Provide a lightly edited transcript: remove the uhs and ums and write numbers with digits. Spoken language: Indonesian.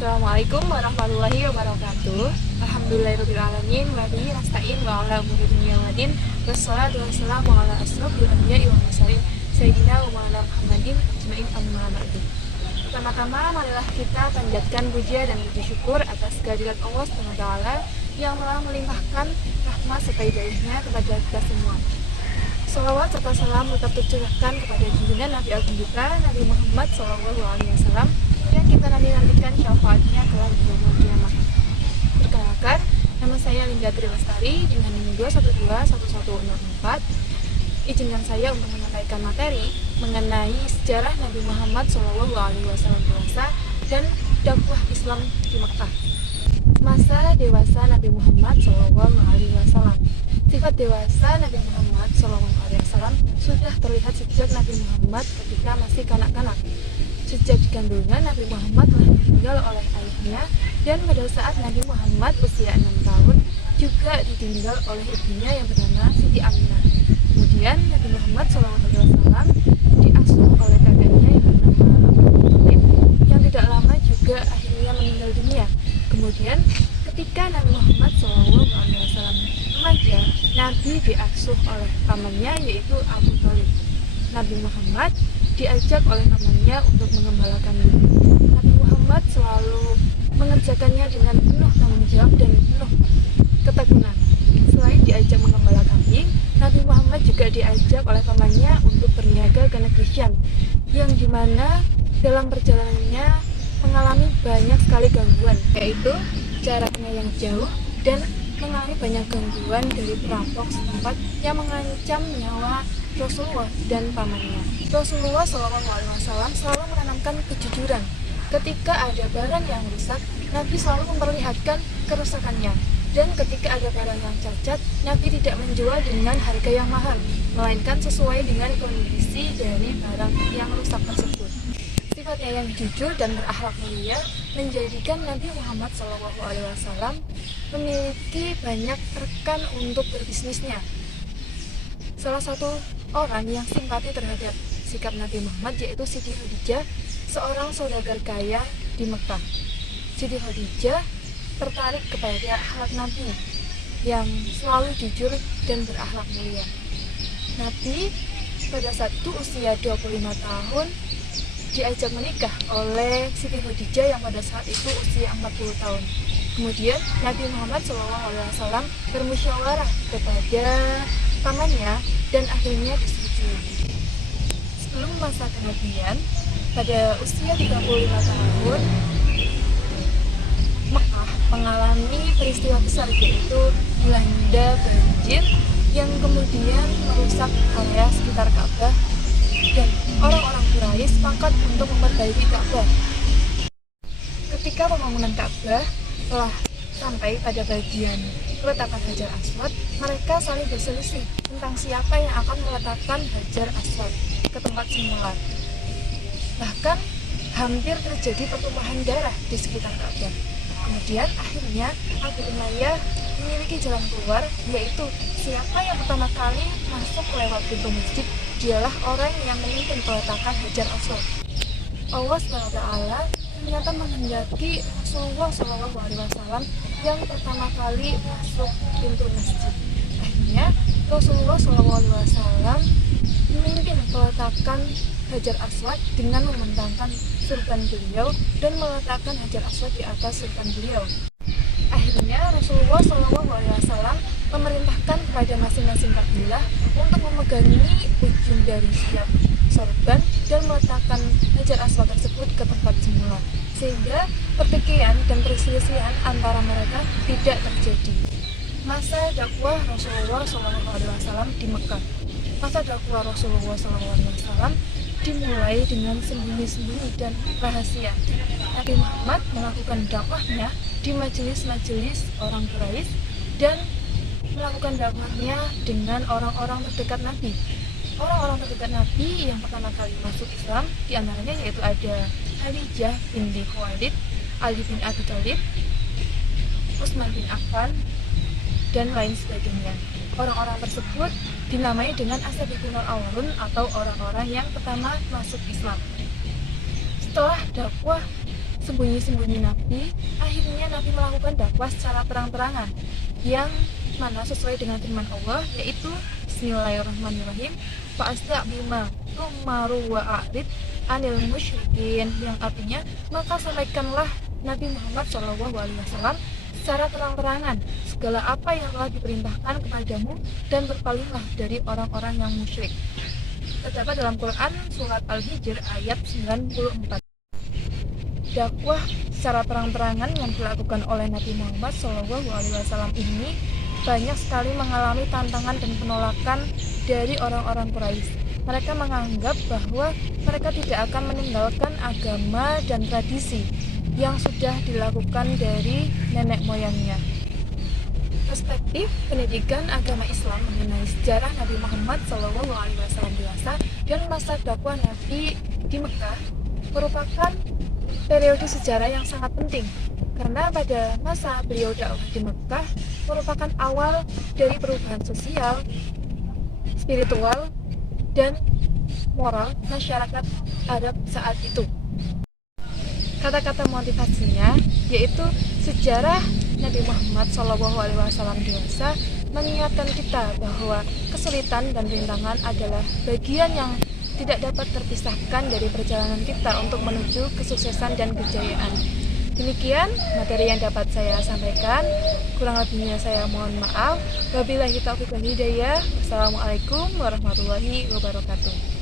Assalamualaikum warahmatullahi wabarakatuh. Alhamdulillahirrahmanirrahim. Wabihi nasta'in wa ala umuri dunya waddin. Wassalatu wassalamu ala asrofil anbiya'i wal mursalin sayyidina wa maulana Muhammadin ajmain amma ba'du. Pertama-tama marilah kita panjatkan puja dan puji syukur atas kehadirat Allah SWT yang telah melimpahkan rahmat serta hidayahnya kepada kita semua. Salawat serta salam tetap tercurahkan kepada junjungan Nabi Agung kita, Nabi Muhammad SAW, yang kita nantikan syafaatnya kelak di yaumul kiamah. Perkenalkan, nama saya Linda Triwastari dengan NIM 2121104. Izinkan saya untuk menyampaikan materi mengenai sejarah Nabi Muhammad SAW dewasa dan dakwah Islam di Mekah. Masa dewasa Nabi Muhammad SAW. Sifat dewasa Nabi Muhammad SAW sudah terlihat sejak Nabi Muhammad ketika masih kanak-kanak. Sejak dikandungan, Nabi Muhammad telah ditinggal oleh ayahnya, dan pada saat Nabi Muhammad usia 6 tahun juga ditinggal oleh ibunya yang bernama Siti Aminah. Kemudian Nabi Muhammad SAW diasuh oleh kakeknya yang bernama Abu Thalib, yang tidak lama juga akhirnya meninggal dunia. Kemudian ketika Nabi Muhammad SAW remaja, Nabi diasuh oleh pamannya yaitu Abu Thalib. Nabi Muhammad diajak oleh pamannya untuk mengembalakan kambing. Nabi Muhammad selalu mengerjakannya dengan penuh tanggung jawab dan penuh ketekunan. Selain diajak mengembala kambing, Nabi Muhammad juga diajak oleh pamannya untuk berniaga ke negeri Syam, yang dimana dalam perjalanannya mengalami banyak sekali gangguan, yaitu jaraknya yang jauh dan mengalami banyak gangguan dari perampok setempat yang mengancam nyawa Rasulullah dan pamannya. Rasulullah SAW selalu menanamkan kejujuran. Ketika ada barang yang rusak, Nabi selalu memperlihatkan kerusakannya. Dan ketika ada barang yang cacat, Nabi tidak menjual dengan harga yang mahal, melainkan sesuai dengan kondisi dari barang yang rusak tersebut. Sifatnya yang jujur dan berakhlak mulia menjadikan Nabi Muhammad SAW memiliki banyak rekan untuk berbisnisnya. Salah satu orang yang simpati terhadap sikap Nabi Muhammad yaitu Siti Khadijah, seorang saudagar kaya di Mekah. Siti Khadijah tertarik kepada akhlak Nabi yang selalu jujur dan berakhlak mulia. Nabi pada saat itu usia 25 tahun diajak menikah oleh Siti Khadijah yang pada saat itu usia 40 tahun. Kemudian Nabi Muhammad SAW bermusyawarah kepada pamannya dan akhirnya disetujui. Sebelum masa kenabian, pada usia 35 tahun, Mekah mengalami peristiwa besar yaitu dilanda banjir yang kemudian merusak area sekitar Ka'bah, dan orang-orang Quraisy sepakat untuk memperbaiki Ka'bah. Ketika pembangunan Ka'bah telah sampai pada bagian peletakan Hajar Aswad, mereka saling berselisih tentang siapa yang akan meletakkan Hajar Aswad ke tempat semula. Bahkan hampir terjadi pertumpahan darah di sekitar Ka'bah. Kemudian akhirnya Abu Umayyah memiliki jalan keluar, yaitu siapa yang pertama kali masuk lewat pintu masjid dialah orang yang memimpin peletakan Hajar Aswad. Allah SWT ternyata menghendaki Rasulullah SAW yang pertama kali masuk pintu masjid. Akhirnya Rasulullah SAW memimpin peletakan Hajar Aswad dengan membentangkan surban beliau dan meletakkan Hajar Aswad di atas surban beliau. Akhirnya Rasulullah SAW memerintahkan kepada masing-masing kabilah untuk memegangi ujung dari setiap sorban dan meletakkan Hajar Aswad tersebut ke tempat semula, sehingga pertikaian dan perselisihan antara mereka tidak terjadi. Masa dakwah Rasulullah SAW di Mekah. Masa dakwah Rasulullah SAW dimulai dengan sembunyi-sembunyi dan rahasia. Nabi Muhammad melakukan dakwahnya di majelis-majelis orang Quraisy dan melakukan dakwahnya dengan orang-orang terdekat Nabi. Orang-orang terdekat Nabi yang pertama kali masuk Islam diantaranya yaitu ada Khadijah binti Khuwailid, Ali bin Abi Thalib, Utsman bin Affan, dan lain sebagainya. Orang-orang tersebut dinamai dengan as-sabiqunal awwalun atau orang-orang yang pertama masuk Islam. Setelah dakwah sembunyi-sembunyi Nabi, akhirnya Nabi melakukan dakwah secara terang-terangan yang mana sesuai dengan firman Allah, yaitu Bismillahirrahmanirrahim, fa'astaqbima tu'maru wa'arid anil musyrikin, yang artinya maka sampaikanlah Nabi Muhammad SAW secara terang-terangan segala apa yang telah diperintahkan kepadamu dan berpalinglah dari orang-orang yang musyrik. Terdapat dalam Quran surat Al-Hijr ayat 94. Dakwah secara terang-terangan yang dilakukan oleh Nabi Muhammad SAW ini banyak sekali mengalami tantangan dan penolakan dari orang-orang Quraisy. Mereka menganggap bahwa mereka tidak akan meninggalkan agama dan tradisi yang sudah dilakukan dari nenek moyangnya. Perspektif pendidikan agama Islam mengenai sejarah Nabi Muhammad SAW dewasa dan masa dakwah Nabi di Mekah merupakan periode sejarah yang sangat penting, karena pada masa beliau dakwah di Mekah merupakan awal dari perubahan sosial, spiritual, dan moral masyarakat Arab saat itu. Kata-kata motivasinya yaitu sejarah Nabi Muhammad SAW dewasa mengingatkan kita bahwa kesulitan dan rintangan adalah bagian yang tidak dapat terpisahkan dari perjalanan kita untuk menuju kesuksesan dan kejayaan. Demikian materi yang dapat saya sampaikan. Kurang lebihnya saya mohon maaf. Wabillahi taufiq wal hidayah. Wassalamualaikum warahmatullahi wabarakatuh.